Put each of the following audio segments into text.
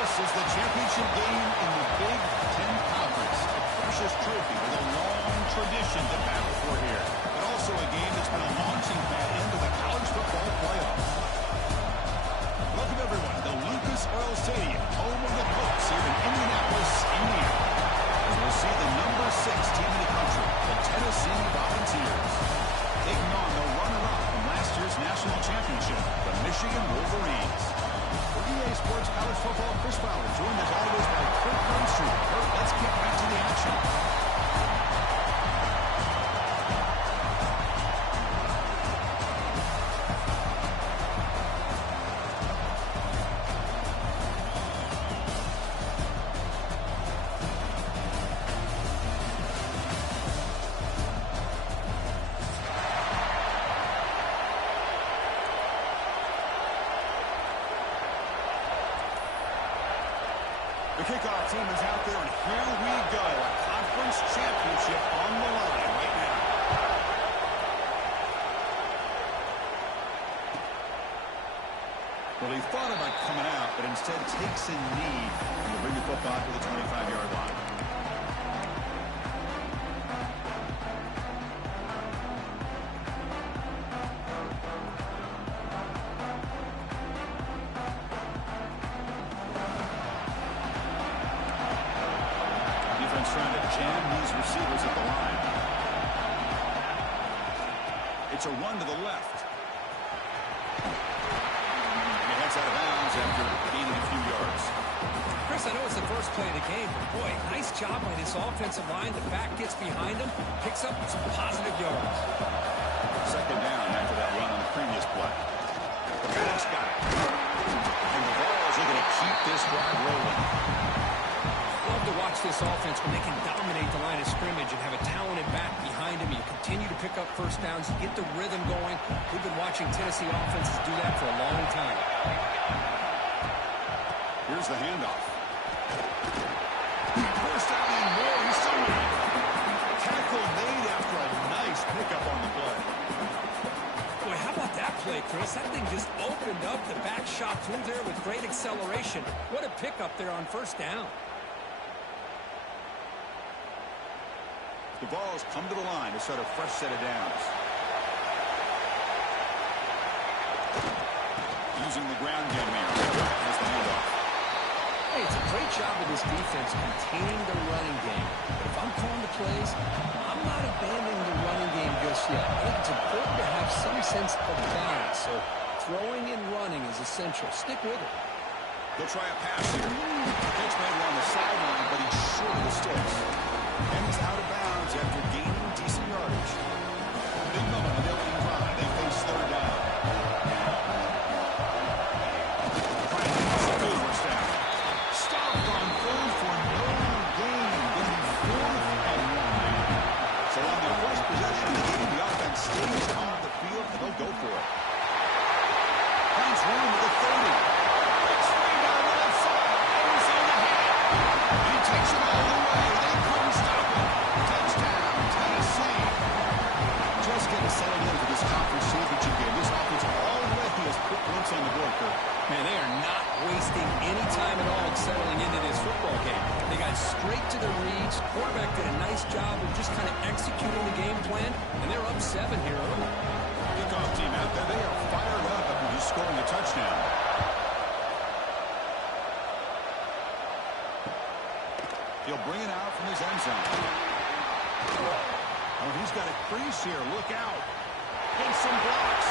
This is the championship game in the Big Ten Conference. A precious trophy with a long tradition to battle for here. But also a game that's been a launching pad into the college football playoffs. Welcome, everyone, to Lucas Oil Stadium, home of the Bucs here in Indianapolis, Indiana. As we'll see the number 6 team in the country, the Tennessee Volunteers, taking on the runner-up from last year's national championship, the Michigan Wolverines. For EA Sports College Football, Chris Fowler, joined as always by Kurt Grunstreet. Kurt, let's get back to the action. The kickoff team is out there, and here we go. A conference championship on the line right now. Well, he thought about coming out, but instead takes a knee and will bring the football to the 25-yard line. Trying to jam these receivers at the line. It's a run to the left. He heads out of bounds after gaining a few yards. Chris, I know it's the first play of the game, but boy, nice job by this offensive line. The back gets behind him, picks up some positive yards. Second down after that run on the previous play. The Bucs got it. And the Vols are going to keep this drive rolling. Love to watch this offense when they can dominate the line of scrimmage and have a talented back behind him. You continue to pick up first downs, get the rhythm going. We've been watching Tennessee offenses do that for a long time. Here's the handoff. First down and more. He's somewhere. Tackle made after a nice pickup on the play. Boy, how about that play, Chris? That thing just opened up. The back shot through there with great acceleration. What a pickup there on first down. The Vols come to the line to start a fresh set of downs. Using the ground game here. That's the handoff. Hey, it's a great job of this defense containing the running game. But if I'm calling the plays, I'm not abandoning the running game just yet. I think it's important to have some sense of balance. So throwing and running is essential. Stick with it. They'll try a pass here. Pitch made on the sideline, but he's short of the sticks. And he's out of bounds after gaining decent yardage. Big moment in the opening drive. They face third down. Trying to get some first down. Stopped on third for no gain. Getting 4th and 1. So on their first possession of the game, the offense stays on the field, and they'll go for it. Finds room with the 30. It's way down the left side. Always on the head. He takes it all the way. They couldn't stop him. Touchdown, Tennessee. Just getting settled in for this conference championship game. This offense already has put points on the board, Kurt. Man, they are not wasting any time at all settling into this football game. They got straight to the reads. Quarterback did a nice job of just kind of executing the game plan, and they're up 7 here early. Kickoff team out there. They are fired up after just scoring a touchdown. He'll bring it out from his end zone. Oh, he's got a crease here. Look out. And some blocks.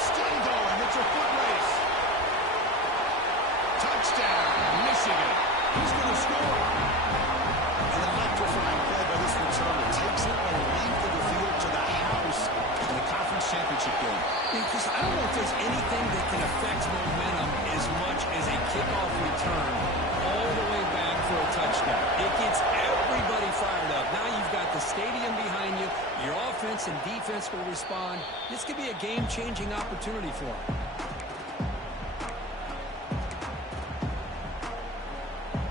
Still going. It's a foot race. Touchdown, Michigan. He's going to score. An electrifying play by this returner. Takes it a length of the field to the house in the conference championship game. Because I don't know if there's anything that can affect momentum as much as a kickoff return all the way back for a touchdown. It gets everybody fired up. Now you've got the stadium behind you. Your offense and defense will respond. This could be a game-changing opportunity for them.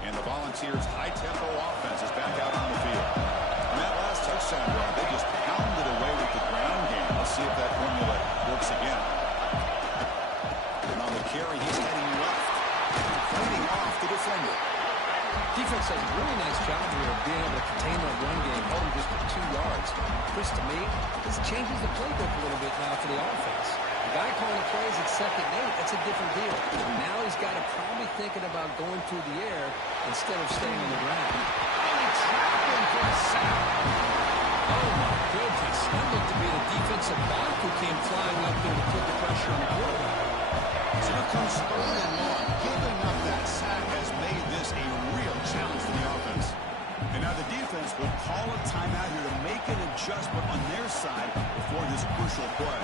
And the Volunteers' high-tempo offense is back out on the field. On that last touchdown run, they just pounded away with the ground game. Let's see if that formula works again. And on the carry, he's heading left. Defense does a really nice job here of being able to contain that run game, hold him just for 2 yards. Chris, to me, this changes the playbook a little bit now for the offense. The guy calling the plays at 2nd and 8, that's a different deal. Now he's got to probably thinking about going through the air instead of staying on the ground. And he trapped him for a sack. Oh, my goodness. That looked to be the defensive back who came flying up there to put the pressure on the quarterback. So here comes 3rd and long. Giving up that sack has made this a real challenge for the offense. And now the defense will call a timeout here to make an adjustment on their side before this crucial play.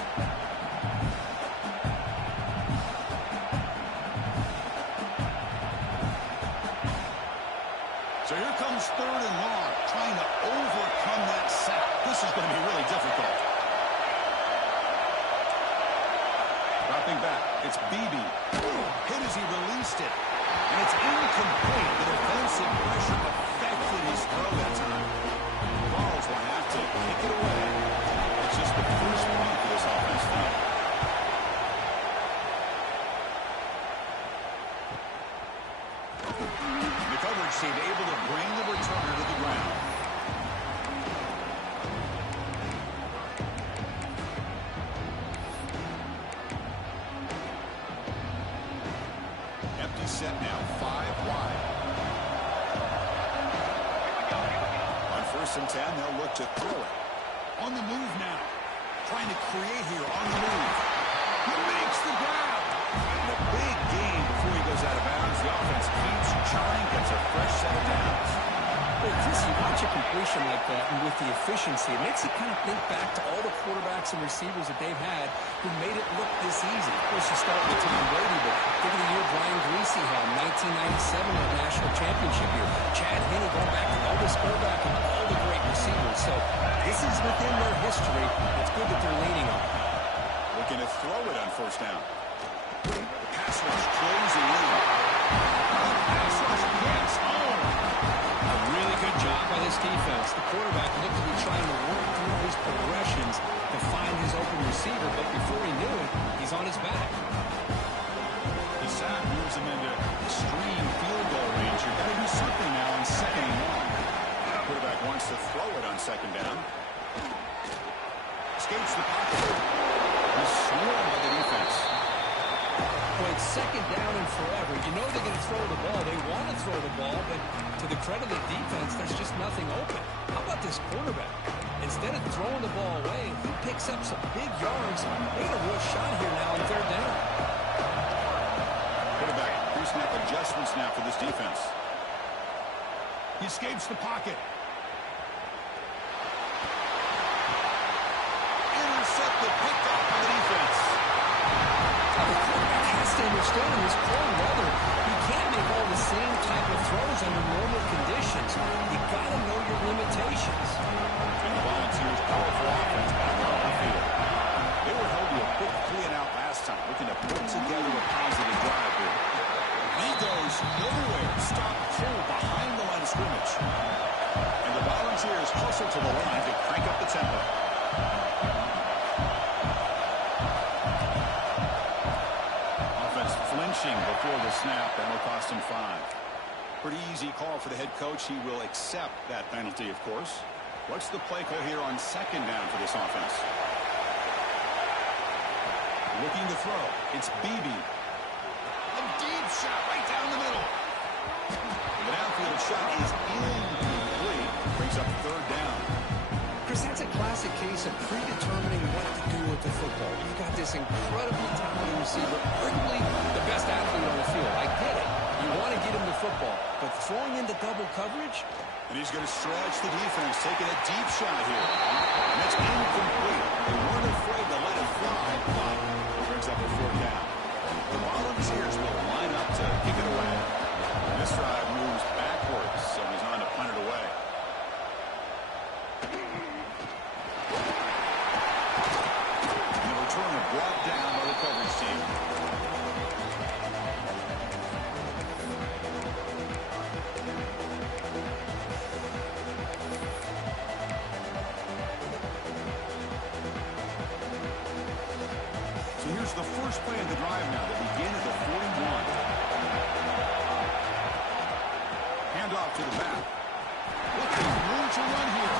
So here comes 3rd and long, trying to overcome that sack. This is going to be really difficult. Dropping back, it's Beebe. Hit as he released it. And it's incomplete. The defensive pressure affected his throw that time. The Balls will have to kick it away. It's just the first point for this offense now. The coverage team able to bring the returner to the ground. Empty set now, 5 wide. On 1st and 10, they'll look to throw it. On the move now. Trying to create here on the move. He makes the grab. And a big gain before he goes out of bounds. The offense keeps churning, gets a fresh set of downs. Well, Chris, you watch a completion like that, and with the efficiency, it makes you kind of think back to all the quarterbacks and receivers that they've had who made it look this easy. Of course, you start with Tom Brady, but think of the year Brian Greasy had in 1997, that national championship year. Chad Henne going back to Elvis Grbac and all the great receivers. So this is within their history. It's good that they're leaning on it. Looking to throw it on 1st down. Pass rush closing in. Pass rush gets home. A really good job by this defense. The quarterback looked to be trying to work through his progressions to find his open receiver, but before he knew it, he's on his back. The sack moves him into extreme field goal range. You've got to do something now on 2nd and long. The quarterback wants to throw it on 2nd down. Escapes the pocket. He's swarmed by the defense. Well, it's 2nd down and forever. You know they're going to throw the ball. They want to throw the ball, but to the credit of the defense, there's just nothing open. How about this quarterback? Instead of throwing the ball away, he picks up some big yards. They got a real shot here now on 3rd down. Quarterback pre-snap adjustments now for this defense. He escapes the pocket. Intercepted, picked off by the defense. The quarterback has to understand in this cold weather, you can't make all the same type of throws under normal conditions. You got to know your limitations. And the Volunteers' powerful offense back on the field. They were held to a quick 3-and-out last time, looking to put together a positive drive here. He goes nowhere. Stop cold behind the line of scrimmage. And the Volunteers hustle to the line to crank up the tempo. Offense flinching before the snap. That will cost him 5. Pretty easy call for the head coach. He will accept that penalty, of course. What's the play call here on 2nd down for this offense? Looking to throw. It's Beebe. A deep shot right down the middle. The downfield shot is incomplete. Brings up 3rd down. Chris, that's a classic case of predetermining what to do with the football. You've got this incredibly talented receiver, arguably the best athlete on the field. I get it. You want to get him the football, but throwing into double coverage? And he's going to stretch the defense, taking a deep shot here. And that's incomplete. They weren't afraid to let it fly, but it brings up a 4th down. The Volunteers will line up to kick it away. And this drive moves backwards, so he's on to punt it away. And the returner brought down by the coverage team. So here's the first play of the drive now. They begin at the 41. Handoff to the back. Looking room to run here.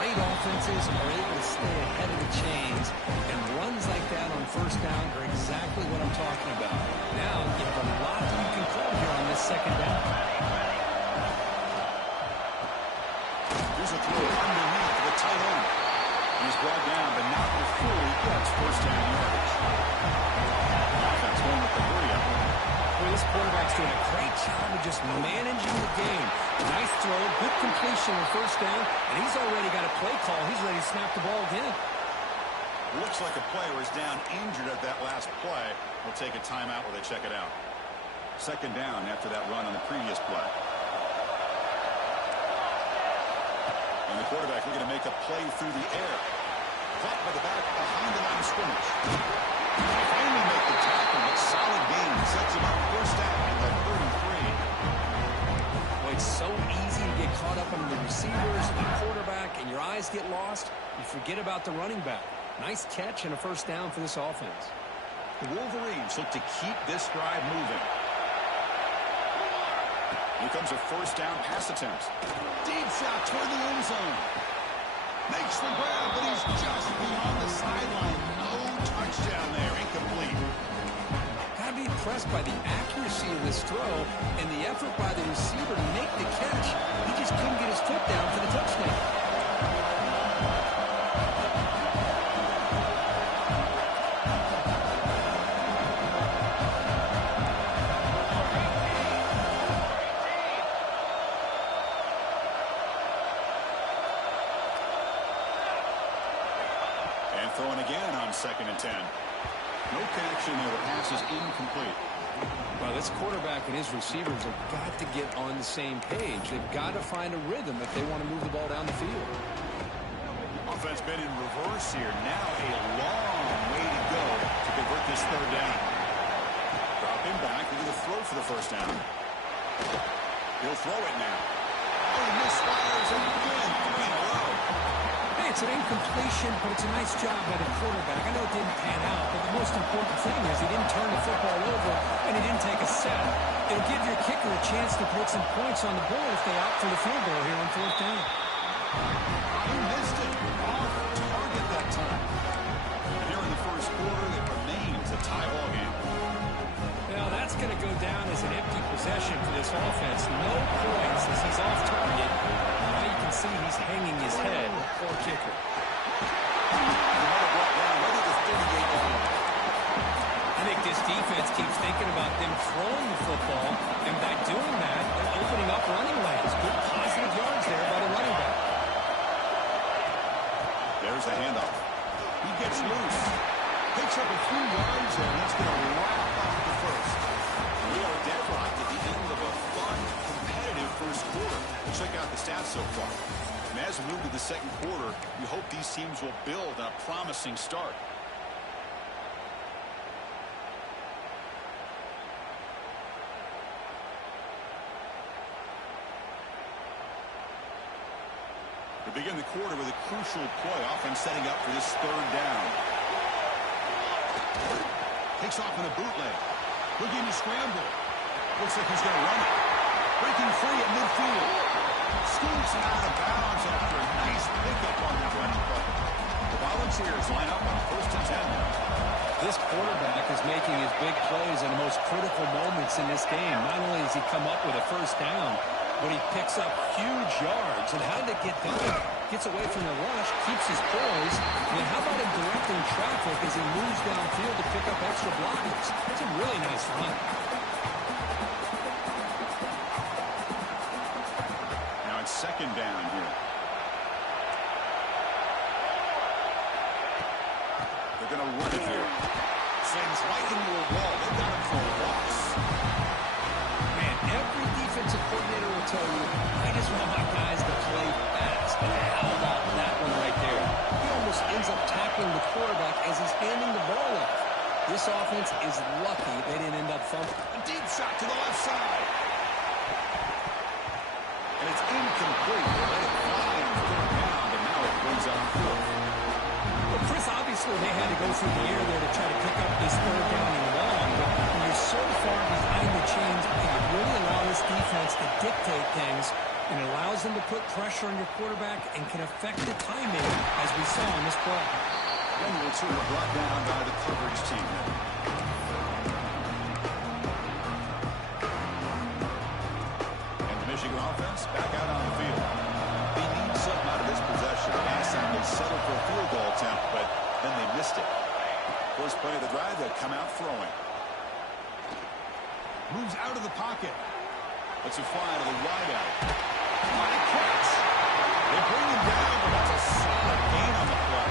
Great offenses are able to stay ahead of the chains, and runs like that on first down are exactly what I'm talking about. Now, you have a lot that you can call here on this second down. Here's a throw underneath the tight end. He's brought down, but not before he gets first down yardage. Offense going with the hurry up. Well, this quarterback's doing a great job of just managing the game. Nice throw, good completion on first down, and he's already got a play call. He's ready to snap the ball again. Looks like a player is down injured at that last play. We'll take a timeout while they check it out. Second down after that run on the previous play. And the quarterback looking to make a play through the air. Caught by the back behind the line of scrimmage. Finally make the tackle, but solid gain. Sets him up first down at the 33. Well, it's so easy to get caught up on the receivers, the quarterback, and your eyes get lost. You forget about the running back. Nice catch and a first down for this offense. The Wolverines look to keep this drive moving. Here comes a first down pass attempt. Deep shot toward the end zone. Makes the grab, but he's just beyond the sideline. No touchdown there. Incomplete. Gotta be impressed by the accuracy of this throw and the effort by the receiver to make the catch. He just couldn't get his foot down for the touchdown. Throwing again on 2nd and 10. No connection there. The pass is incomplete. Well, this quarterback and his receivers have got to get on the same page. They've got to find a rhythm if they want to move the ball down the field. Offense been in reverse here. Now a long way to go to convert this third down. Drop him back. We're going to throw for the first down. He'll throw it now. Oh, he misfires again. 3 in a row. It's an incompletion, but it's a nice job by the quarterback. I know it didn't pan out, but the most important thing is he didn't turn the football over and he didn't take a sack. It'll give your kicker a chance to put some points on the board if they opt for the field goal here on fourth down. He missed it. Off target that time. Here in the first quarter, it remains a tie ball game. Well, that's going to go down as an empty possession for this offense. No points as he's off target. Now you can see he's hanging his head. Poor kicker. I think this defense keeps thinking about them throwing the football, and by doing that, they're opening up running lanes. Good positive yards there by the running back. There's the handoff. He gets loose. Picks up a few yards, and that's going to wrap up the first. We are deadlocked at the end of a fun, competitive first quarter. Check out the stats so far. And as we move to the second quarter, we hope these teams will build on a promising start. We begin the quarter with a crucial play, often setting up for this third down. Takes off in a bootleg. Looking to scramble. Looks like he's going to run it. Breaking free at midfield. Scoots out of bounds after a nice pickup on that running play. The Volunteers line up on 1st and 10. This quarterback is making his big plays in the most critical moments in this game. Not only does he come up with a first down, but he picks up huge yards. And how did it get done? Gets away from the rush, keeps his poise. And then how about him directing traffic as he moves downfield to pick up extra blockers? That's a really nice run. Now it's 2nd down here. They're going to run it here. Sends right into a wall. They got him for a loss. Man, every defensive coordinator will tell you, I just want my guys to play fast. And how about that one right there? He almost ends up tackling the quarterback as he's handing the ball off. This offense is lucky they didn't end up fumbling. A deep shot to the left side. And it's incomplete. They let it fly on 3rd down, but now it brings up 4th. Well, Chris, obviously they had to go through the air there to try to pick up this 3rd down and long, but when you're so far behind the chains, you really allow this defense to dictate the chosen to put pressure on your quarterback and can affect the timing, as we saw in this play. And the returner brought down by the coverage team. And the Michigan offense back out on the field. They need something out of this possession. Last time they settled for a field goal attempt, but then they missed it. First play of the drive, they'll come out throwing. Moves out of the pocket. Let's a fly to the wideout. What a catch! They bring him down, but that's a solid gain on the play.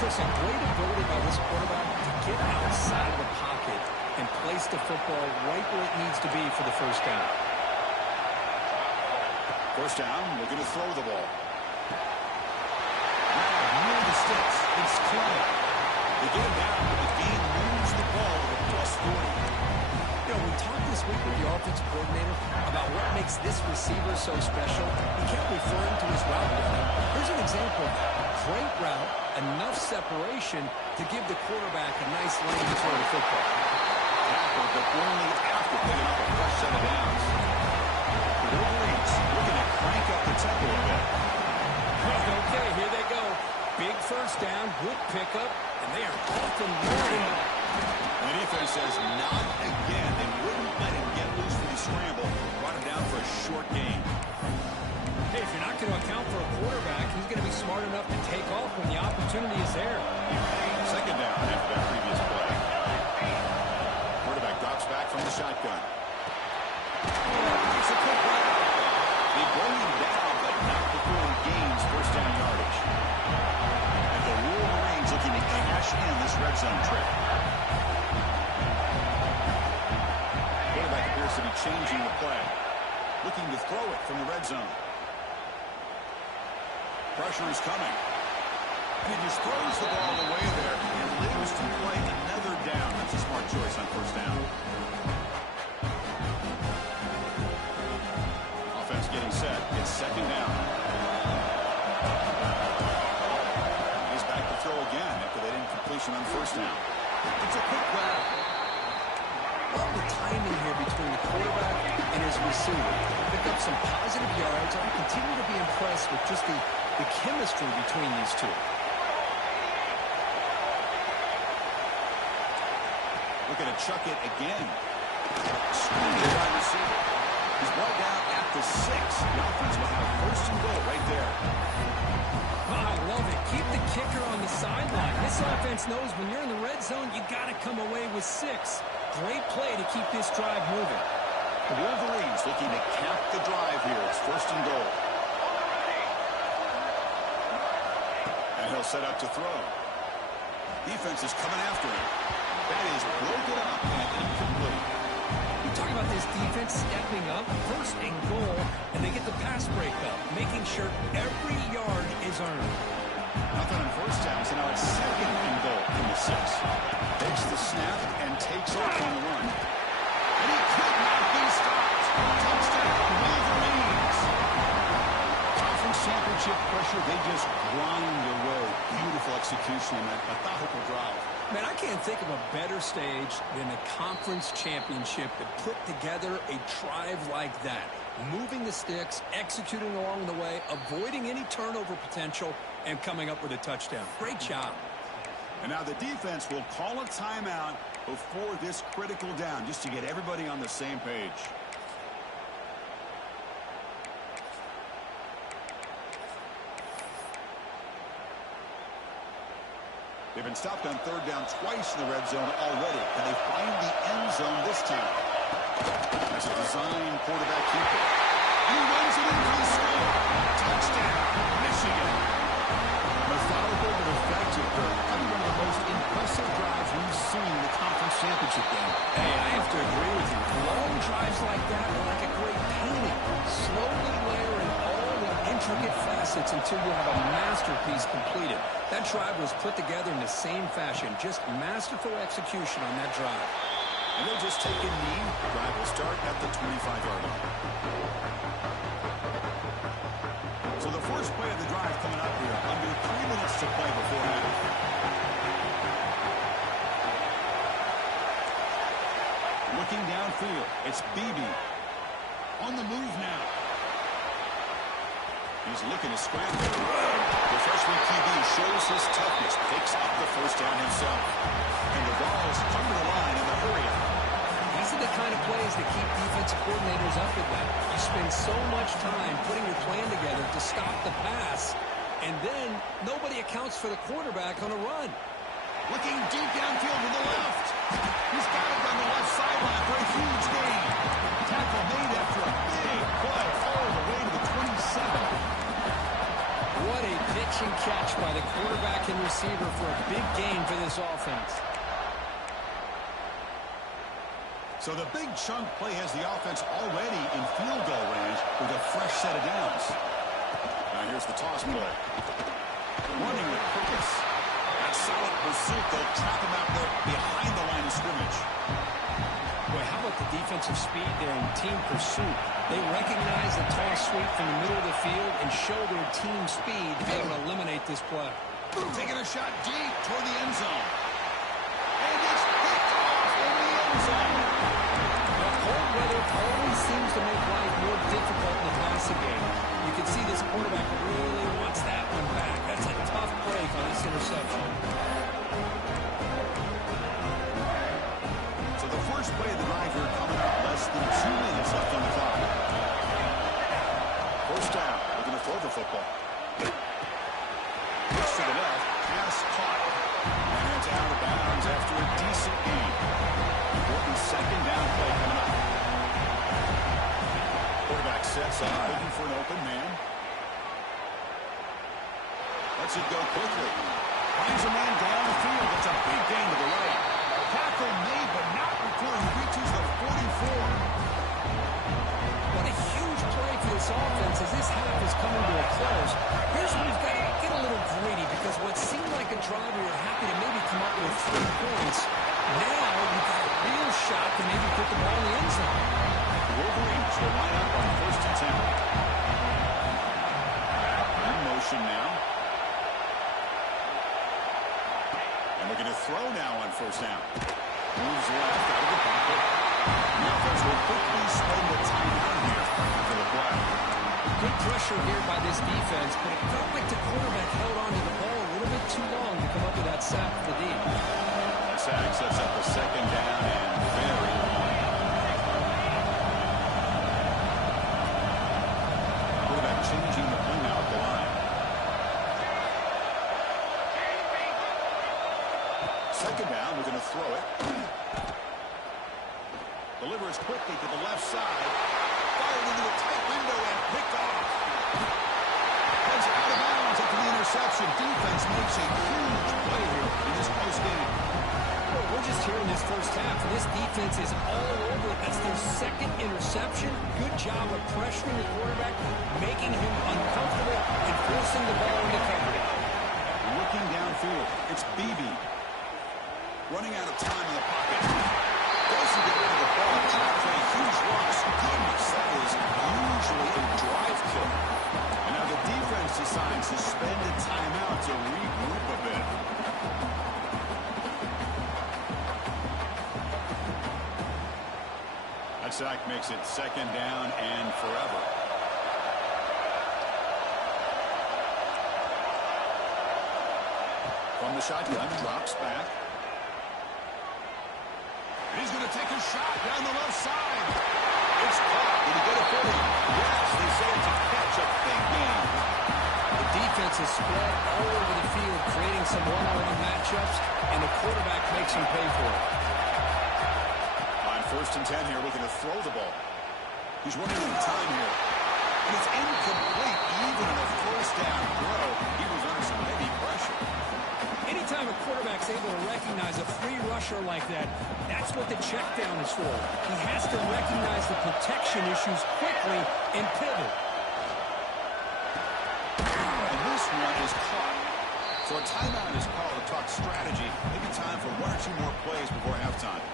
Chris, a great ability by this quarterback to get outside of the pocket and place the football right where it needs to be for the first down. First down, looking to throw the ball. Now, near the sticks, it's Clay. They get him down, but the game moves the ball to the plus 40. You know, we talked this week with the offensive coordinator about what makes this receiver so special. He kept referring to his route running. Here's an example of that. Great route, enough separation to give the quarterback a nice lane to throw the football. Tackle, but only after picking up a fresh set of downs. The Wolverines looking to crank up the tempo a bit. Okay, here they go. Big first down, good pickup, and they are off and running. The defense says not again. They wouldn't let him get loose for the scramble. Brought him down for a short gain. Hey, if you're not going to account for a quarterback, he's going to be smart enough to take off when the opportunity is there. Second down after that previous play. Quarterback drops back from the shotgun. Takes a quick run. They bring him down, but not before he gains first down yardage. And the Wolverines looking to cash in this red zone trip. Quarterback appears to be changing the play. Looking to throw it from the red zone. Pressure is coming. And he just throws the ball away there and lives to play another down. That's a smart choice on first down. Offense getting set. It's second down. He's back to throw again after that incompletion on first down. It's a quick grab. Love the timing here between the quarterback and his receiver. Pick up some positive yards. I continue to be impressed with just the chemistry between these two. Looking to chuck it again. Screening wide receiver. He's brought down at the 6. The offense will have first and goal right there. Oh, I love it. Keep the kicker on the sideline. This offense knows when you're in the red zone, you got to come away with 6. Great play to keep this drive moving. The Wolverines looking to cap the drive here. It's first and goal. And he'll set up to throw. Defense is coming after him. That is broken up and incomplete. You talk about this defense stepping up, first and goal, and they get the pass breakup, making sure every yard is earned. Nothing on first down, so now it's second and goal in the 6. Takes the snap and takes off on the run. And he could not be stopped. Touchdown, Wolverines. Conference championship pressure, they just grind away. Beautiful execution in that methodical drive. Man, I can't think of a better stage than a conference championship to put together a drive like that. Moving the sticks, executing along the way, avoiding any turnover potential, and coming up with a touchdown. Great job. And now the defense will call a timeout before this critical down, just to get everybody on the same page. They've been stopped on third down twice in the red zone already. Can they find the end zone this time? That's a design quarterback keeper. And he runs it into the score. Touchdown, Michigan. Methodical but effective. Probably one of the most impressive drives we've seen in the conference championship game. Hey, I have to agree with you. Long drives like that are like a great painting. Slowly layering all the intricate facets until you have a masterpiece completed. That drive was put together in the same fashion. Just masterful execution on that drive. And they'll just take a knee. The drive will start at the 25-yard line. So the first play of the drive coming up here. Under 3 minutes to play before half. Looking downfield. It's Beebe. On the move now. He's looking to scramble. The freshman QB shows his toughness, picks up the first down himself. And the Vols come to the line in the hurry up. These are the kind of plays that keep defensive coordinators up at night. You spend so much time putting your plan together to stop the pass, and then nobody accounts for the quarterback on a run. Looking deep downfield to the left. He's got it on the left sideline for a huge gain. Tackle made after a big play all the way to the 27. What a pitch and catch by the quarterback and receiver for a big gain for this offense. So the big chunk play has the offense already in field goal range with a fresh set of downs. Now here's the toss play. Running with purpose. That solid pursuit, they'll trap him out there behind the line of scrimmage. Boy, how about the defensive speed there in team pursuit? They recognize the toss sweep from the middle of the field and show their team speed to be able to eliminate this play. Taking a shot deep toward the end zone. And it's picked off in the end zone. Well, cold weather always seems to make life more difficult in the passing game. You can see this quarterback really wants that one back. That's a tough break on this interception. So the first play of the drive here coming up. Less than 2 minutes left on the clock. First down. Looking to throw the football. Looks to the left. Pass caught. And it's out of bounds after a decent gain. Important second down play coming up. Quarterback sets up, looking for an open man. Lets it go quickly. Finds a man down the field. It's a big gain to the right. Tackle made, but not before he reaches the 44. What a huge play for this offense as this half is coming to a close. Here's where you've got to get a little greedy because what seemed like a drive where you're happy to maybe come up with 3 points, now you've got a real shot to maybe put the ball in the end zone. The Wolverines will line up on first and 10. In motion now. And looking to throw now on first down. Moves left out of the pocket. The offense will quickly spend the timeout here for the play. Good pressure here by this defense, but it felt like the quarterback held on to the ball a little bit too long to come up with that sack for the D. That sack sets up a second down and very long. Quarterback changing the play now at the line. Second down, we're going to throw it. Delivers quickly to the left side. Fired into a tight window and picked off. Heads out of bounds after the interception. Defense makes a huge play here in this close game. Well, we're just here in this first half. This defense is all over it. That's their second interception. Good job of pressuring the quarterback, making him uncomfortable, and forcing the ball into coverage. Looking downfield, it's Beebe. Running out of time in the pocket. Doesn't get rid of the ball. Trying for a huge loss. Goodness, that is usually a drive kill. And now the defense decides to spend a timeout to regroup a bit. That sack makes it second down and forever. From the shotgun, drops back. He's going to take a shot down the left side. It's caught. Did he get a footing? Yes, they say it's a catch, a big game. The defense is spread all over the field, creating some one-on-one matchups, and the quarterback makes them pay for it. On first and 10 here, looking to throw the ball. He's running out of time here. And it's incomplete, even in a first down throw. He was under some heavy pressure. Anytime a quarterback's able to recognize a free rusher like that, that's what the check down is for. He has to recognize the protection issues quickly and pivot. And this one is caught. So a timeout is called to talk strategy. Maybe time for 1 or 2 more plays before halftime.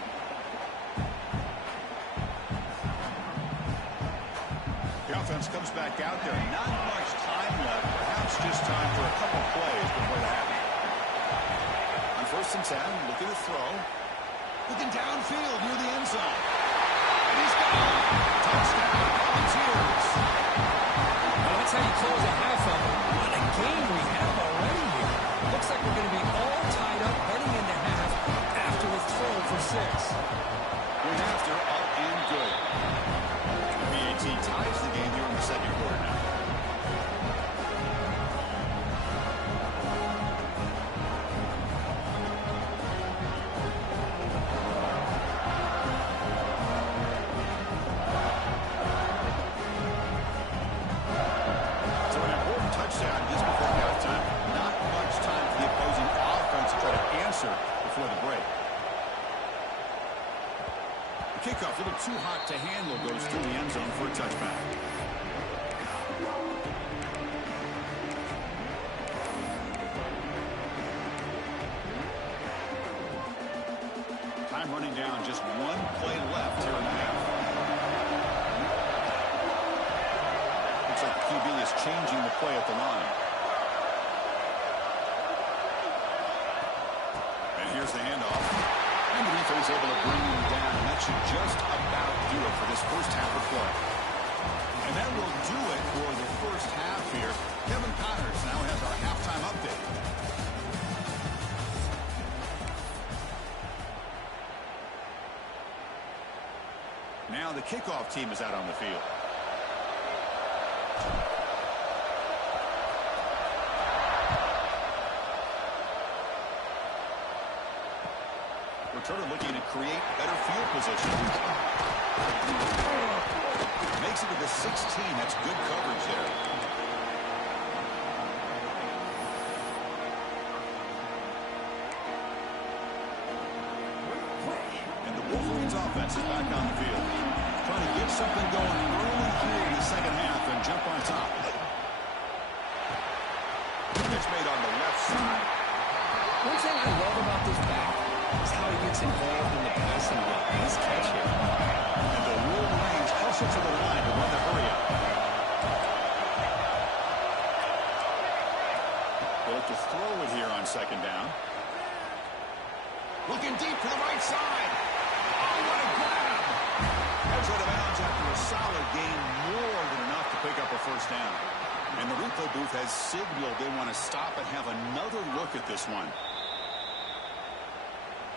The offense comes back out there. Not much time left. Perhaps just time for a couple plays before the half. On first and 10, looking to throw. Looking downfield near the end zone. And he's got it. Touchdown, Volunteers. Well, that's how you close a half of it. What a game we have already here. Looks like we're going to be all tied up heading into half after a throw for 6. We're after up and good. The BAT ties the game here in the second quarter now. Before the break. The kickoff a little too hot to handle, goes through the end zone for a touchback. Time running down, just one play left here in the half. Looks like the QB is changing the play at the line. Here's the handoff. And the defense able to bring him down. And that should just about do it for this first half of play. And that will do it for the first half here. Kevin Connors now has our halftime update. Now the kickoff team is out on the field. Returner looking to create better field position. Makes it to the 16. That's good coverage there. And the Wolverines offense is back on the field. Trying to get something going early here in the second half and jump on top. It's made on the left side. One thing I love about this back is how he gets involved in the passing game. He's catching. And the Wolverines hustle to the line to run the hurry up. They look to throw it here on second down. Looking deep to the right side. Oh, what a grab! That's out of bounds after a solid game, more than enough to pick up a first down. And the replay booth has signaled they want to stop and have another look at this one.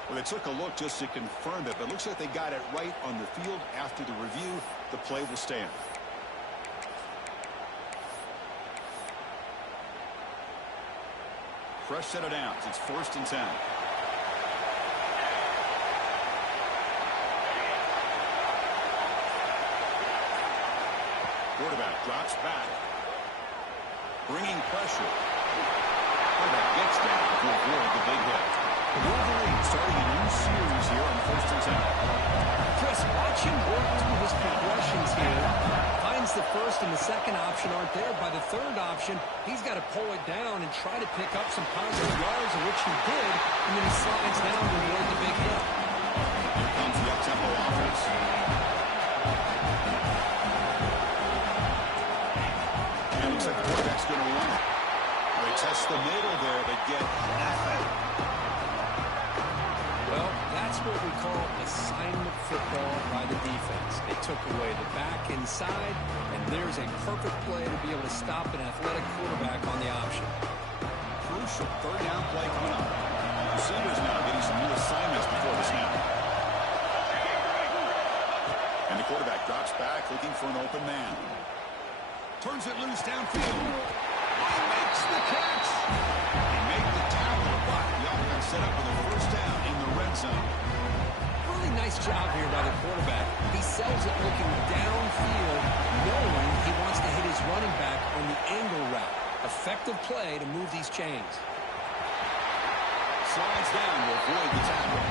Well, they took a look just to confirm it, but it looks like they got it right on the field. After the review, the play will stand. Fresh set of downs. It's 1st and 10. Quarterback drops back. Bringing pressure. Quarterback gets down to avoid the big hit. The Wolverines starting a new series here on 1st and 10. Chris, watch him work through his progressions here. Finds the first and the second option aren't there. By the third option, he's got to pull it down and try to pick up some positive yards, which he did, and then he slides down to avoid the big hit. Here comes the up-tempo offense. And it looks like the quarterback's going to run it. They test the middle there, but get nothing. Well, that's what we call assignment football by the defense. They took away the back inside, and there's a perfect play to be able to stop an athletic quarterback on the option. Crucial third down play coming up. Receivers now getting some new assignments before the snap. And the quarterback drops back, looking for an open man. Turns it loose downfield. He makes the catch. He made the tackle, but the offense set up with a first down in the red zone. Really nice job here by the quarterback. He sells it looking downfield, knowing he wants to hit his running back on the angle route. Effective play to move these chains. Slides down to avoid the tackle.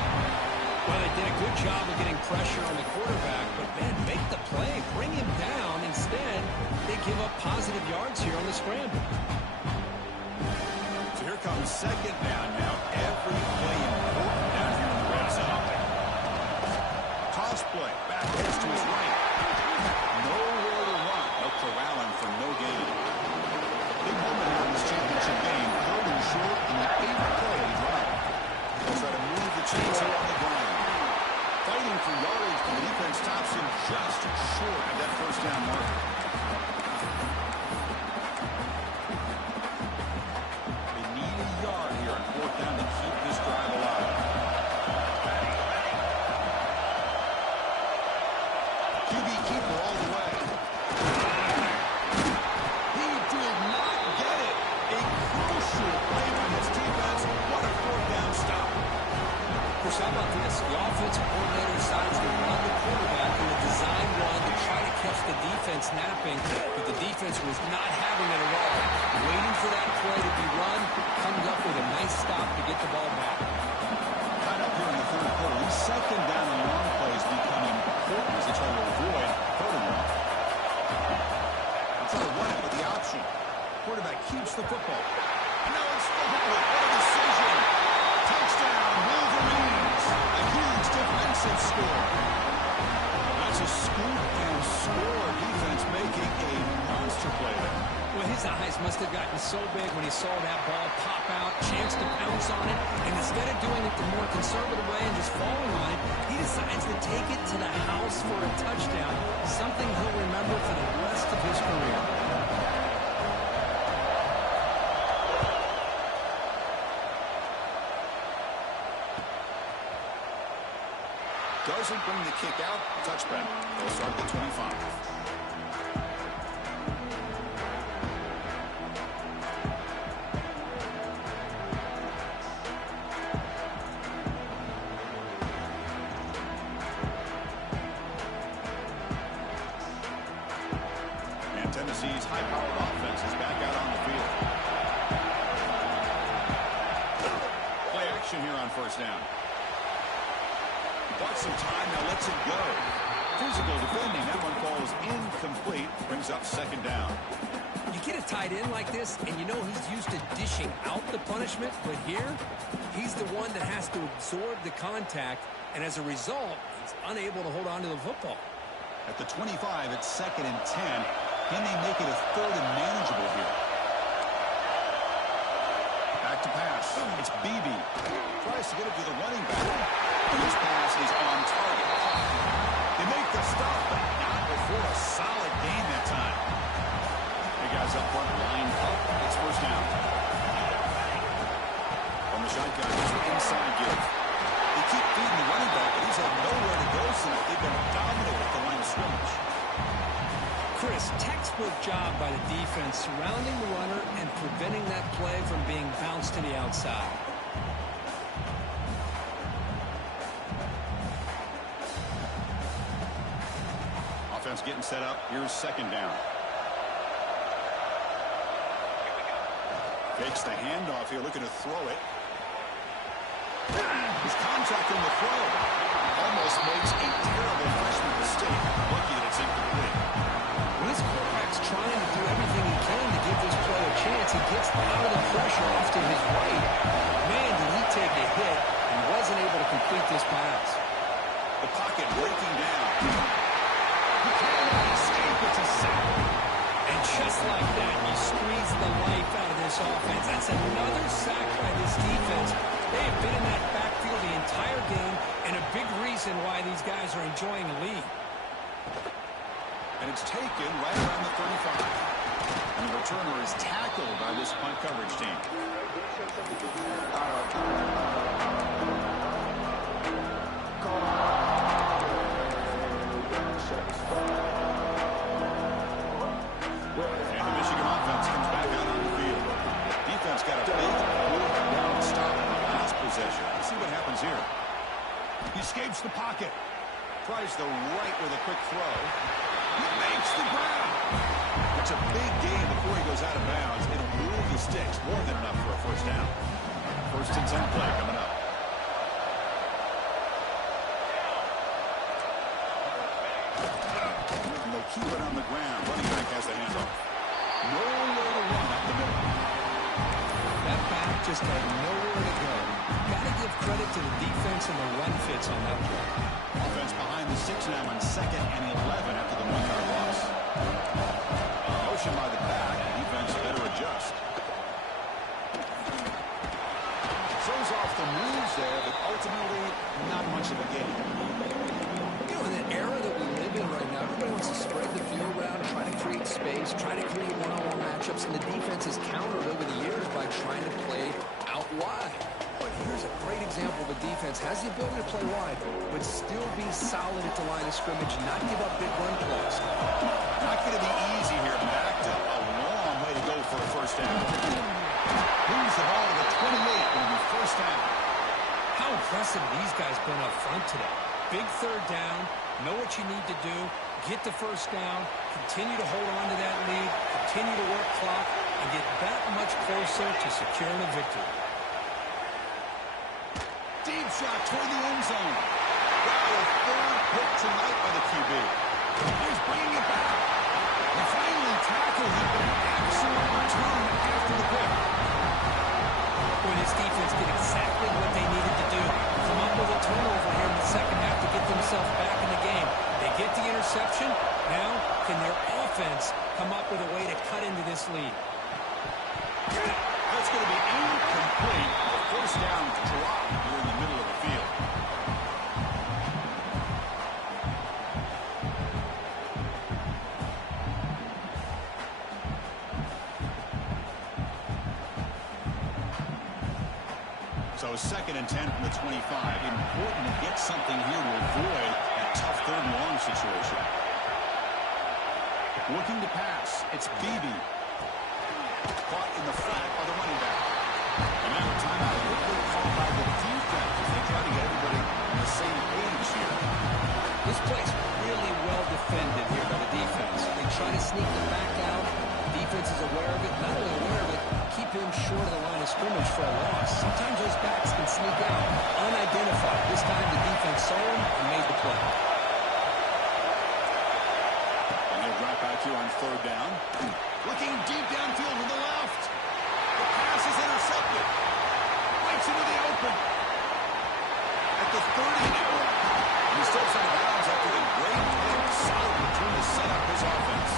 Well, they did a good job of getting pressure on the quarterback, but man, make the play, bring him down. Instead, they give up positive yards here on the scramble. So here comes second down now. Every play important down here in the red zone. Toss play, back goes to his right. Nowhere to run. No corralling for no gain. Big moment here in this championship game. Third and short in the 8th play of the drive. They'll try to move the chains here on the ground. Fighting for yardage, but the defense stops him just short of that first down mark. QB keeper all the way. He did not get it. A crucial play by his defense. What a fourth down stop. Chris, how about this? The offensive coordinator decides to run the quarterback in a design run to try to catch the defense napping, but the defense was not having it at all. Waiting for that play to be run, comes up with a nice stop to get the ball back. Tied up here in the third quarter. These second down and long plays become important as they try to avoid third and long. Try to run it with the option. Quarterback keeps the football. And now it's what a decision. Touchdown, Wolverines. A huge defensive score. That's a scoop and score. Defense making a monster play there. Well, his eyes must have gotten so big when he saw that ball pop out, chance to pounce on it, and instead of doing it the more conservative way and just falling on it, he decides to take it to the house for a touchdown, something he'll remember for the rest of his career. Doesn't bring the kick out. Touchback. They'll start at the 25. And Tennessee's high-powered offense is back out on the field. Play action here on first down. Bought some time, now lets it go. Physical defending, that one falls incomplete, brings up second down. You get a tight end like this, and you know he's used to dishing out the punishment, but here, he's the one that has to absorb the contact, and as a result, he's unable to hold on to the football. At the 25, it's second and 10. Can they make it a third and manageable here? Back to pass. It's Beebe. Tries to get it to the running back. This pass is on target. They make the stop, but not before a solid gain that time. The guys up front lined up. It's first down. On the shotgun, it's an inside give. They keep feeding the running back, but he's had nowhere to go tonight. They've been dominant at the line of scrimmage. Chris, textbook job by the defense surrounding the runner and preventing that play from being bounced to the outside. Offense getting set up. Here's second down. Fakes the handoff here, looking to throw it. He's contacting the throw. Almost makes a terrible freshman mistake. Lucky that it's incomplete. When his quarterback's trying to do everything he can to give this play a chance, he gets out of the pressure off to his right. Man, did he take a hit and wasn't able to complete this pass. The pocket breaking down. He can't escape. It's a sack. And just like that, you squeeze the life out of this offense. That's another sack by this defense. They have been in that backfield the entire game, and a big reason why these guys are enjoying a lead. And it's taken right around the 35. And the returner is tackled by this punt coverage team. And the Michigan offense comes back out on the field. Defense got a big fourth down stop in the last possession. Let's see what happens here. He escapes the pocket. Tries the right with a quick throw. He makes the ground. It's a big gain before he goes out of bounds. It'll move the sticks. More than enough for a first down. First and 10 play coming up. And they'll keep it on the ground. Running back has the handoff. Nowhere to run up the middle. That back just had nowhere to go. Got to give credit to the defense and the run fits on that play. Offense behind the 6 now on second and 11 after the 1-yard loss. Motion by the back. Defense better adjust. Throws off the moves there, but ultimately not much of a gain. You know, in the era that we live in right now, everybody wants to spread the field around, try to create space, try to create one-on-one matchups, and the defense has countered over the years by trying to play out wide. But here's a great example example of a defense has the ability to play wide, but still be solid at the line of scrimmage, not give up big run plays. Not going to be easy here. Back to a long way to go for a first down. Moves the ball to the 28. Will be first down. How impressive these guys been up front today. Big third down, know what you need to do, get the first down, continue to hold on to that lead, continue to work clock, and get that much closer to securing a victory. Deep shot toward the end zone. Wow, a third hit tonight by the QB. He's bringing it back. They finally tackled him, but an excellent return after the pick. Boy, this defense did exactly what they needed to do. Come up with a turnover here in the second half to get themselves back in the game. They get the interception. Now, can their offense come up with a way to cut into this lead? That's going to be incomplete. The first down drop here in the middle of the field. So second and 10 from the 25. Important to get something here to avoid that tough third and long situation. Looking to pass. It's Beebe. Caught in the flat by the running back. And now a timeout quickly called by the defense as they try to get everybody on the same page here. This play's really well defended here by the defense. They try to sneak the back out. The defense is aware of it. Not only aware of it, keep him short of the line of scrimmage for a loss. Sometimes those backs can sneak out unidentified. This time the defense saw him and made the play. And he'll drop back here on third down. Looking deep downfield to the left. The pass is intercepted. Right into the open. At the 30-yard line. He steps out of bounds after the great pick. Solid return to set up his offense.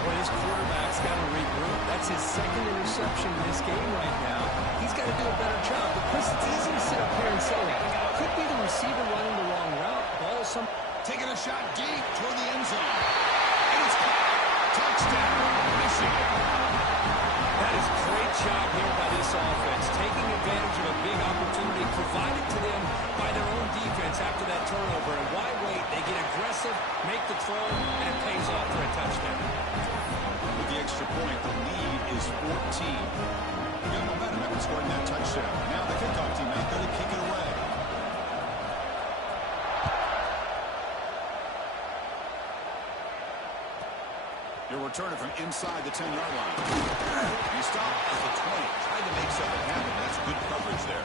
Boy, this quarterback's got to regroup. That's his second interception in this game right now. He's got to do a better job. But Chris, it's easy to sit up here and say that. Could be the receiver running the wrong route. Ball some taking a shot deep toward the end zone. And it's caught. Touchdown, Michigan. That is a great job here by this offense, taking advantage of a big opportunity provided to them by their own defense after that turnover. And why wait? They get aggressive, make the throw, and it pays off for a touchdown. With the extra point, the lead is 14. You got momentum after scoring that touchdown. Now the kickoff team out there to kick it away. He'll return it from inside the 10-yard line. He stopped at the 20. Tried to make something happen. That's good coverage there.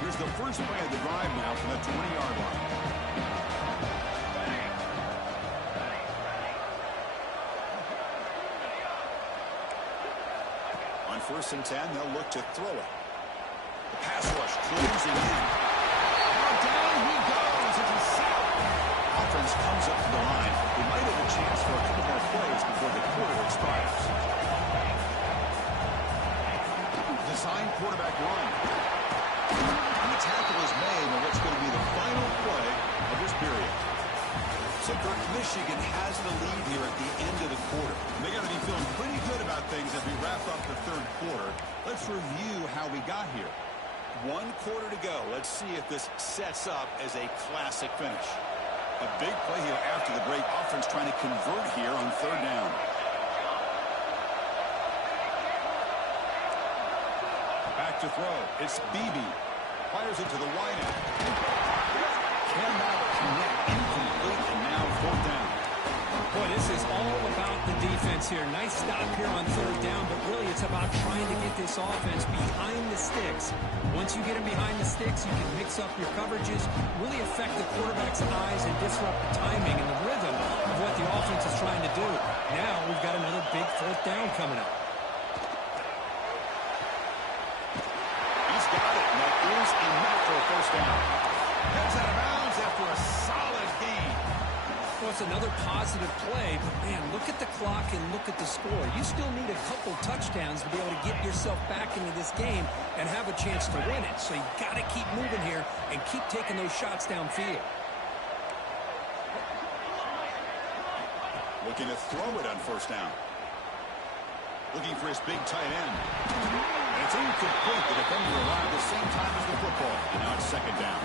Here's the first play of the drive now from the 20-yard line. On first and 10, they'll look to throw it. The pass rush closing in. Now down he goes. It's a sack. Offense comes up to the line. We might have a chance for a couple more plays before the quarter expires. Design quarterback run. And the tackle is made on what's going to be the final play of this period. So Michigan has the lead here at the end of the quarter. They got to be feeling pretty good about things as we wrap up the third quarter. Let's review how we got here. 1 quarter to go. Let's see if this sets up as a classic finish. A big play here after the great offense trying to convert here on third down. Back to throw. It's Beebe. Fires it to the wide end. Cannot connect. Incomplete, and now fourth down. Boy, this is all about the defense here. Nice stop here on third down, but really it's about trying to get this offense behind the sticks. Once you get them behind the sticks, you can mix up your coverages, really affect the quarterback's eyes and disrupt the timing and the rhythm of what the offense is trying to do. Now we've got another big fourth down coming up. He's got it, and that is enough for a first down. Heads out of bounds after a solid game. Well, it's another positive play, but man, look at the clock and look at the score. You still need a couple touchdowns to be able to get yourself back into this game and have a chance to win it. So you got to keep moving here and keep taking those shots downfield. Looking to throw it on first down. Looking for his big tight end. And it's incomplete. The defender arrived at the same time as the football. And now it's second down.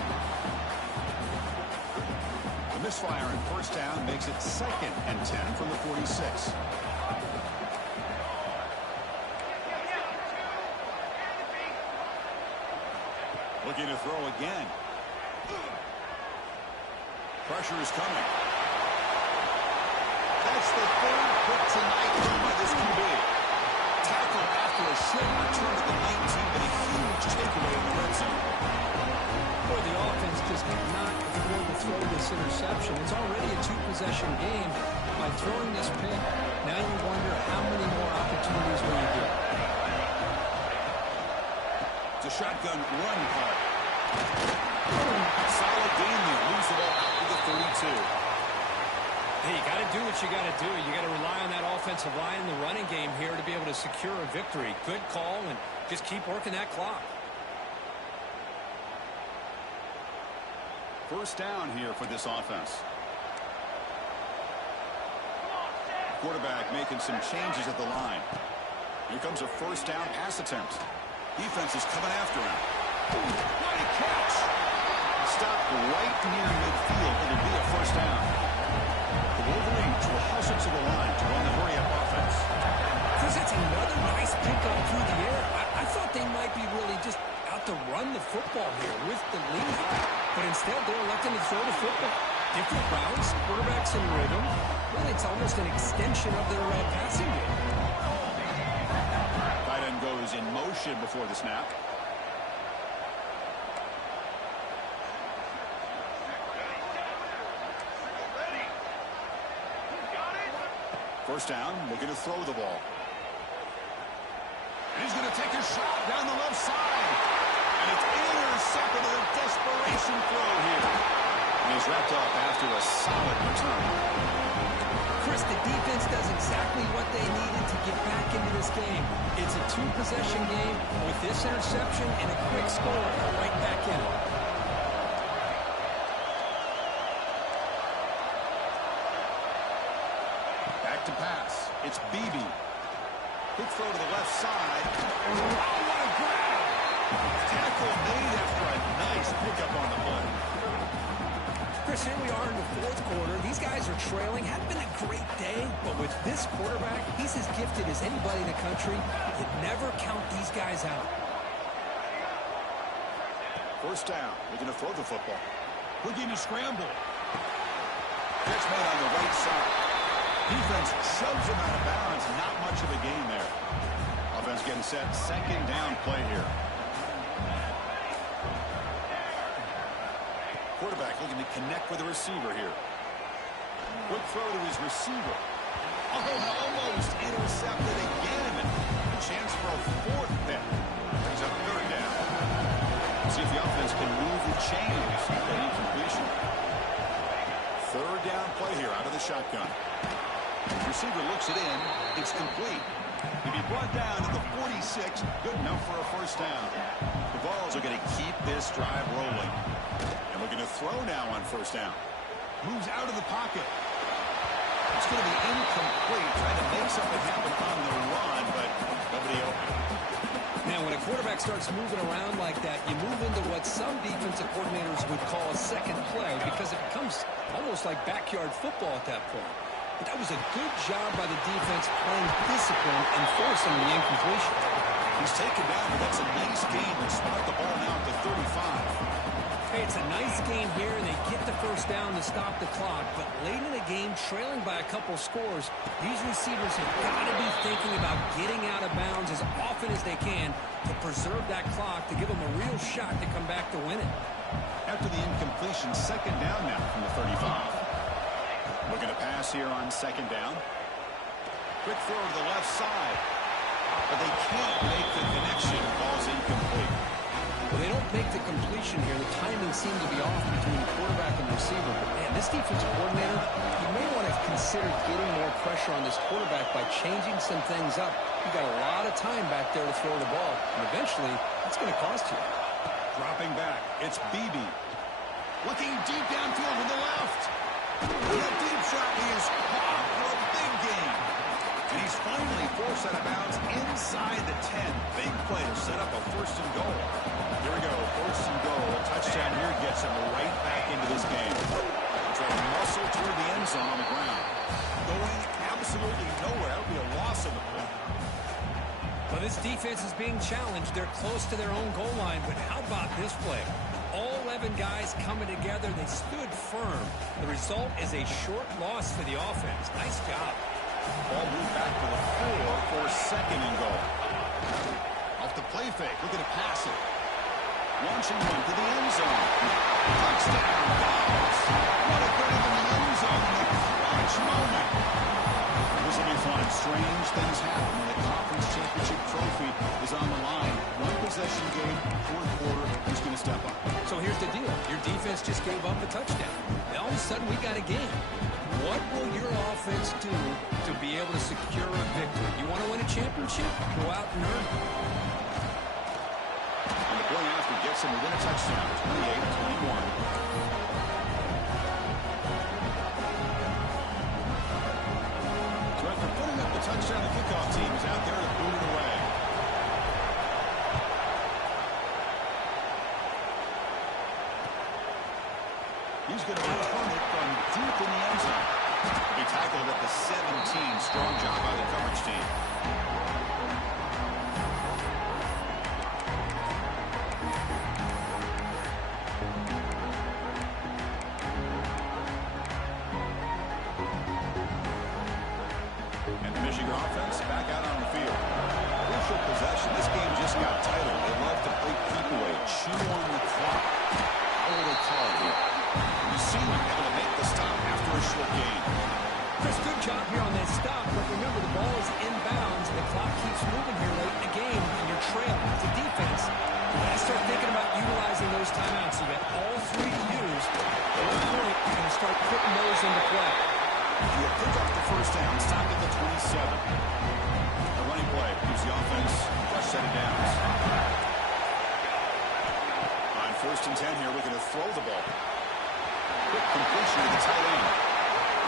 The misfire in first down makes it 2nd and 10 from the 46. Looking to throw again. Pressure is coming. That's the 3rd pick tonight thrown by this QB. Tackle after a short return to the 19, but a huge takeaway in the red zone. Boy, the offense just cannot afford to throw this interception. It's already a 2-possession game. By throwing this pick, now you wonder how many more opportunities will you get. It's a shotgun run play. Solid game there. Moves the ball out to the 32. Hey, you got to do what you got to do. You got to rely on that offensive line in the running game here to be able to secure a victory. Good call, and just keep working that clock. First down here for this offense. Quarterback making some changes at the line. Here comes a first down pass attempt. Defense is coming after him. What a catch! Stopped right near midfield. It'll be a first down. The Wolverines will hustle to the line to run the hurry-up offense. Chris, that's another nice pickup through the air. I thought they might be really just out to run the football here with the lead. But instead, they're electing to throw the football. Different routes, quarterbacks in rhythm. Really, it's almost an extension of their passing game. Tight end goes in motion before the snap. First down, looking to throw the ball. And he's going to take a shot down the left side. And it's intercepted with a desperation throw here. And he's wrapped up after a solid return. Chris, the defense does exactly what they needed to get back into this game. It's a 2-possession game with this interception and a quick score right back in it. Back to pass. It's Beebe. Quick throw to the left side. Oh, what a grab! Tackle made after a nice pickup on the play. Chris, here we are in the 4th quarter. These guys are trailing. Hadn't been a great day, but with this quarterback, he's as gifted as anybody in the country. You never count these guys out. First down. Looking to throw the football. Looking to scramble. Catch made on the right side. Defense shoves him out of bounds. Not much of a gain there. Offense getting set. Second down play here. Quarterback looking to connect with the receiver here. Quick throw to his receiver. Oh, almost intercepted again. A chance for a 4th pick. Brings up 3rd down. See if the offense can move the chains. That incompletion. 3rd down play here out of the shotgun. Receiver looks it in. It's complete. He'll be brought down to the 46. Good enough for a first down. The Vols are going to keep this drive rolling. And looking to throw now on first down. Moves out of the pocket. It's going to be incomplete. Trying to make something happen on the run, but nobody open. Now, when a quarterback starts moving around like that, you move into what some defensive coordinators would call a second play because it becomes almost like backyard football at that point. But that was a good job by the defense playing discipline and forcing the incompletion. He's taken down, but that's a nice gain. They spot the ball now at the 35. Hey, it's a nice game here, and they get the first down to stop the clock. But late in the game, trailing by a couple scores, these receivers have got to be thinking about getting out of bounds as often as they can to preserve that clock, to give them a real shot to come back to win it. After the incompletion, second down now from the 35. Looking to pass here on second down. Quick throw to the left side. But they can't make the connection. Ball's incomplete. Well, they don't make the completion here. The timing seemed to be off between the quarterback and the receiver. But, man, this defensive coordinator, you may want to consider getting more pressure on this quarterback by changing some things up. You got a lot of time back there to throw the ball. And eventually, that's going to cost you. Dropping back. It's Beebe. Looking deep downfield with the left. That deep shot is caught for a big gain. And And he's finally forced out of bounds inside the 10. Big play to set up a first and goal. Here we go, first and goal. A touchdown here gets him right back into this game. Trying to muscle toward the end zone on the ground. Going absolutely nowhere. That would be a loss of the play. Well, this defense is being challenged. They're close to their own goal line, but how about this play? All 11 guys coming together. They stood firm. The result is a short loss for the offense. Nice job. Ball moved back to the 4 for second and goal. Off the play fake. Looking to pass it. Launching one to the end zone. Touchdown, Dobbs. What a grab in the end zone in the clutch moment. This will be fun. Strange things happen when the conference championship trophy is on the line. One possession game, fourth quarter, who's going to step up? So here's the deal. Your defense just gave up a touchdown. And all of a sudden, we got a game. What will your offense do to be able to secure a victory? You want to win a championship? Go out and earn it. And the play after gets him within a touchdown, 28-21. The touchdown, the kickoff team is out there to boot it away. He's going to return it from deep in the end zone. He tackled at the 17. Strong job by the coverage team. Offense back out on the field. Crucial possession. This game just got tighter. They love to break keep away, chew on the clock. How will they call it here? You see them able to make the stop after a short game. Chris, good job here on that stop, but remember the ball is inbounds. The clock keeps moving here late in the game, and you're trailing. As a defense, you got to start thinking about utilizing those timeouts. You got all three to use. At one point, you're going to start putting those into play. You pick up the first down, stop at the 27. A running play gives the offense fresh set of downs. On first and 10 here, we're going to throw the ball. Quick completion to the tight end.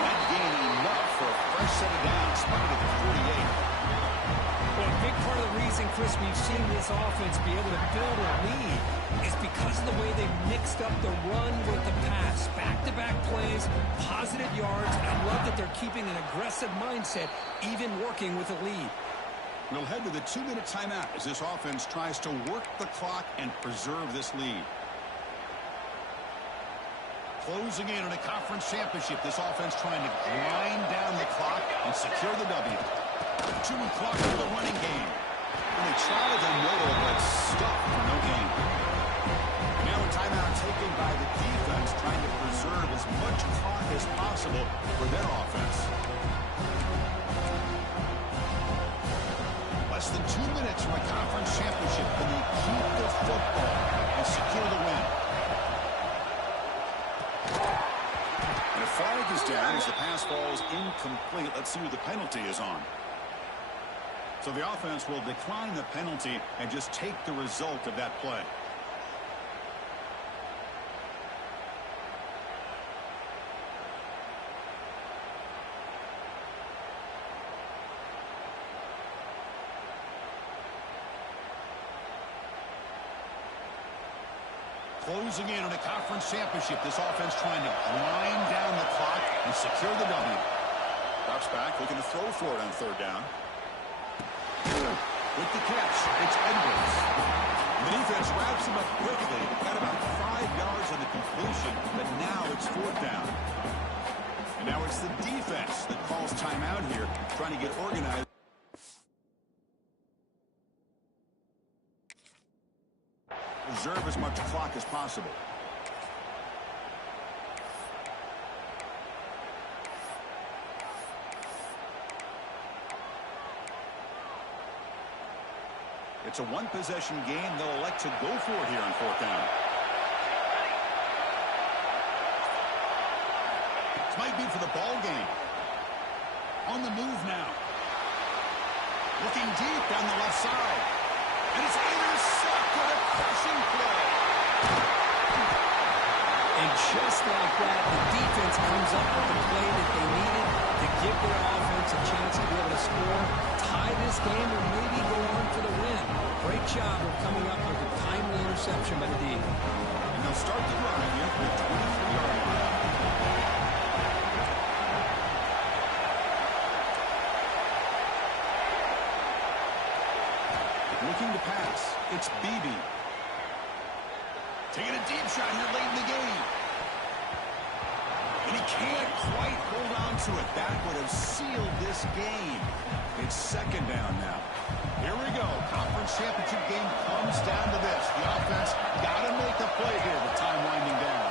Not gaining enough for a fresh set of downs, spotted at the 48. Well, a big part of the reason, Chris, we've seen this offense be able to build a lead is because of the way they mixed up the run with the pass. Back-to-back plays, positive yards, and I love that they're keeping an aggressive mindset, even working with a lead. We'll head to the 2-minute timeout as this offense tries to work the clock and preserve this lead. Closing in on a conference championship, this offense trying to grind down the clock and secure the W. 2-minute clock for the running game. And they try the middle, but stuck for no gain. Now a timeout taken by the defense, trying to preserve as much clock as possible for their offense. Less than 2 minutes from a conference championship. Can they keep the football and secure the win? And a flag is down as the pass falls incomplete. Let's see who the penalty is on. So the offense will decline the penalty and just take the result of that play. Closing in on a conference championship, this offense trying to grind down the clock and secure the W. Drops back, looking to throw for it on third down. With the catch, it's Edwards. The defense wraps him up quickly. Got about 5 yards on the completion, but now it's fourth down. And now it's the defense that calls timeout here, trying to get organized. Preserve as much clock as possible. It's a one-possession game. They'll elect to go for it here on fourth down. This might be for the ball game. On the move now. Looking deep down the left side. And it's intercepted. A crushing play. And just like that, the defense comes up with the play that they needed. to give their offense a chance to be able to score, tie this game, or maybe go on for the win. Great job of coming up with a timely interception by the D. And they'll start the drive here from the 23-yard line. Looking to pass. It's Beebe. Taking a deep shot here late in the game. And he can't quite hold on to it. That would have sealed this game. It's second down now. Here we go. Conference championship game comes down to this. The offense got to make a play here with time winding down.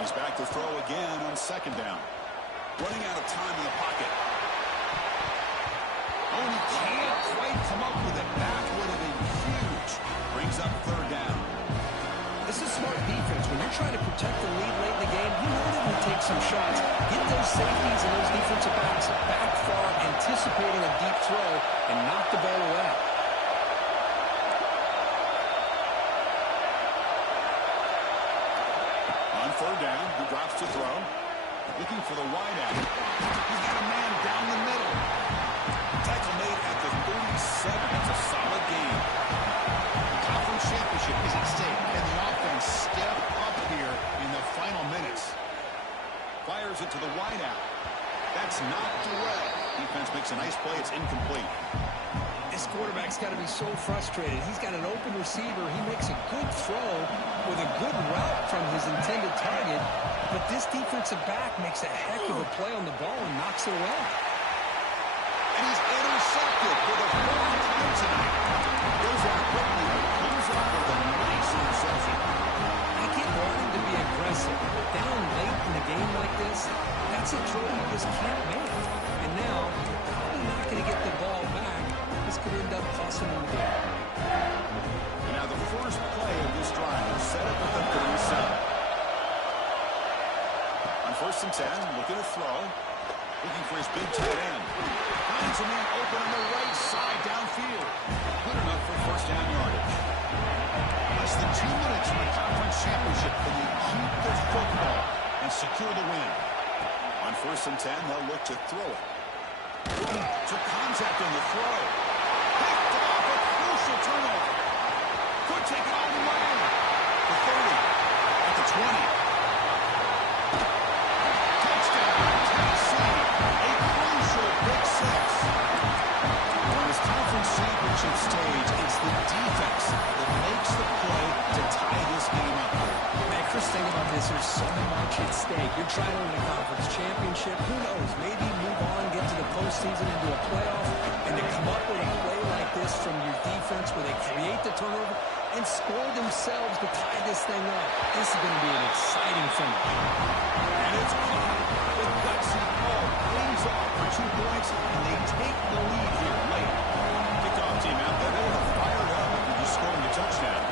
He's back to throw again on second down. Running out of time in the pocket. Oh, and he can't quite come up with it. That would have been huge. Brings up third down. This is smart defense. When you're trying to protect the lead late in the game, you know they're going to take some shots. Get those safeties and those defensive backs back far, anticipating a deep throw, and knock the ball away. On third down, he drops to throw. Looking for the wide out. He's got a man down the middle. Tackle made at the 37. That's a solid game. The conference championship is at stake. Can the offense step up here in the final minutes? Fires it to the wide out. That's knocked away. Defense makes a nice play. It's incomplete. This quarterback's got to be so frustrated. He's got an open receiver. He makes a good throw with a good route from his intended target, but this defensive back makes a heck of a play on the ball and knocks it away. And he's intercepted for the fourth time tonight. Goes out quickly, but comes up with a nice interception. I get wanting to be aggressive, but down late in a game like this, that's a throw you just can't make. And now, probably not going to get the ball back. This could end up costing him the game. And now the first play of this drive is set up at the 37. On first and 10, looking to throw. Looking for his big tight end. Finds a man open on the right side downfield. Good enough for first down yardage. Less than 2 minutes from the conference championship. Can they keep the football and secure the win? On first and 10, they'll look to throw it. Took contact on the throw. Picked off a crucial turnover. Could take it all the way. The 30. At the 20. Championship stage, it's the defense that makes the play to tie this game up. Man, Chris, think about this. There's so much at stake. You're trying to win a conference championship. Who knows? Maybe move on, get to the postseason, into a playoff, and to come up with a play like this from your defense where they create the turnover and score themselves to tie this thing up. This is going to be an exciting finish. And it's caught. The gutsy ball cleans off for 2 points, and they take the lead here late. Team out there, they would have fired up if you just scored a touchdown.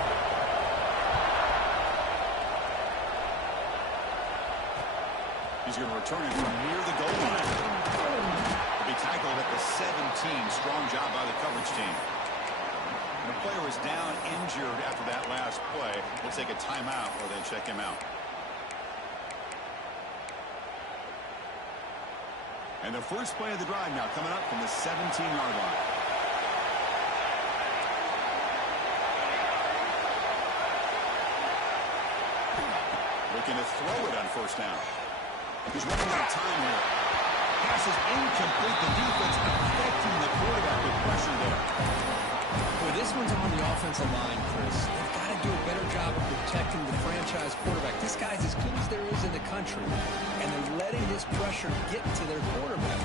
He's going to return it from near the goal line. He'll be tackled at the 17. Strong job by the coverage team. And the player is down injured after that last play. We'll take a timeout or they check him out. And the first play of the drive now coming up from the 17-yard line. Looking to throw it on first down. He's running out of time here. Pass is incomplete. The defense affecting the quarterback with pressure there. Boy, this one's on the offensive line, Chris. They've got to do a better job of protecting the franchise quarterback. This guy's as good as there is in the country, and they're letting this pressure get to their quarterback.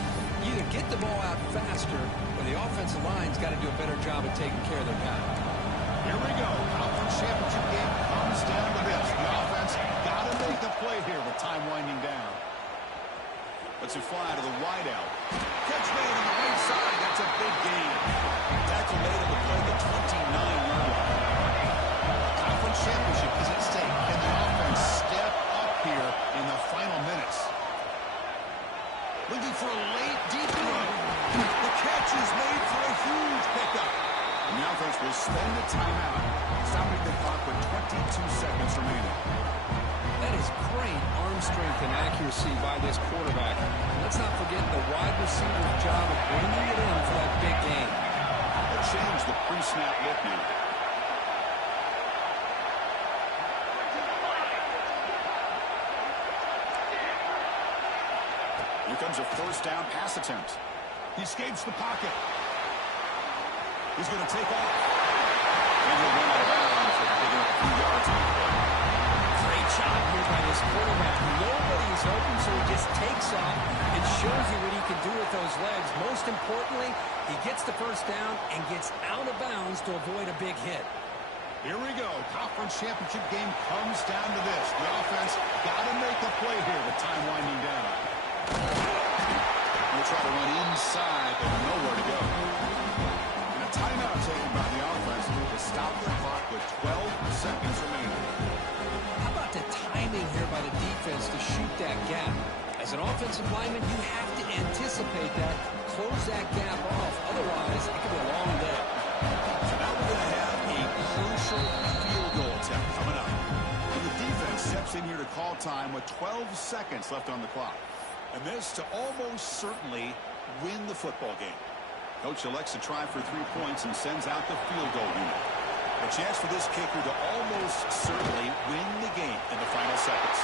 Either get the ball out faster, or the offensive line's got to do a better job of taking care of their guy. Here we go. Conference championship game comes down to this. The offense got to make a play here with time winding down. Let's it fly to the wide out. Catch made on the right side. That's a big gain. Tackle made on the play, the 29-yard line. Conference championship is at stake. Can the offense step up here in the final minutes? Looking for a late deep run. The catch is made for a huge pickup. And the offense will spend the timeout, stopping the clock with 22 seconds remaining. That is great arm strength and accuracy by this quarterback. Let's not forget the wide receiver's job of bringing it in for that big game. They'll change the pre-snap look now. Here comes a first down pass attempt. He escapes the pocket. He's going to take off. And he'll run out of bounds for picking up a few yards on the play. Great job here by this quarterback. Nobody is open, so he just takes off. It shows you what he can do with those legs. Most importantly, he gets the first down and gets out of bounds to avoid a big hit. Here we go. Conference championship game comes down to this. The offense got to make a play here with time winding down. We'll try to run inside, but nowhere to go. And a timeout taken by the offense to stop the clock with 12 seconds remaining. How about the timing here by the defense to shoot that gap? As an offensive lineman, you have to anticipate that, close that gap off. Otherwise, it could be a long day. So now we're going to have a crucial field goal attempt coming up. And the defense steps in here to call time with 12 seconds left on the clock. And this to almost certainly win the football game. Coach elects to try for 3 points and sends out the field goal unit. A chance for this kicker to almost certainly win the game in the final seconds.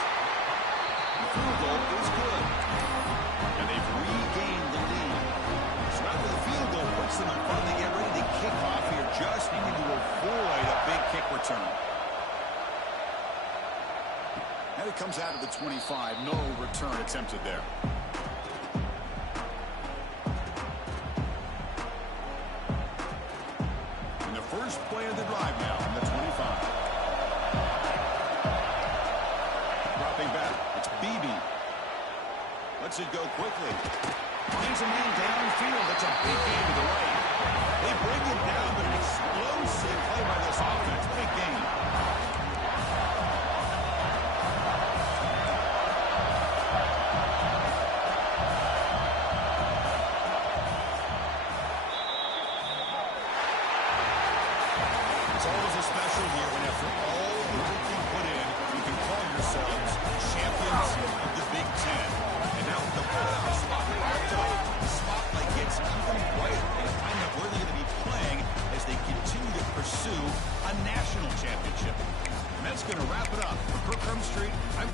The field goal is good. And they've regained the lead. So after the field goal puts them in front, they get ready to kick off here, just needing to avoid a big kick return. And it comes out of the 25. No return attempted there. And the first play of the drive now on the 25. Dropping back. It's BB. Lets it go quickly. Finds a man downfield. That's a big game to the right. They bring him down, but an explosive play by this offense. Big game. It's always a special year when after all the work you put in, you can call yourselves champions of the Big Ten. And now with the playoff spot wrapped up, the spotlight gets even brighter in a time that where they're going to be playing as they continue to pursue a national championship. And that's going to wrap it up. For Kirk Street, I'm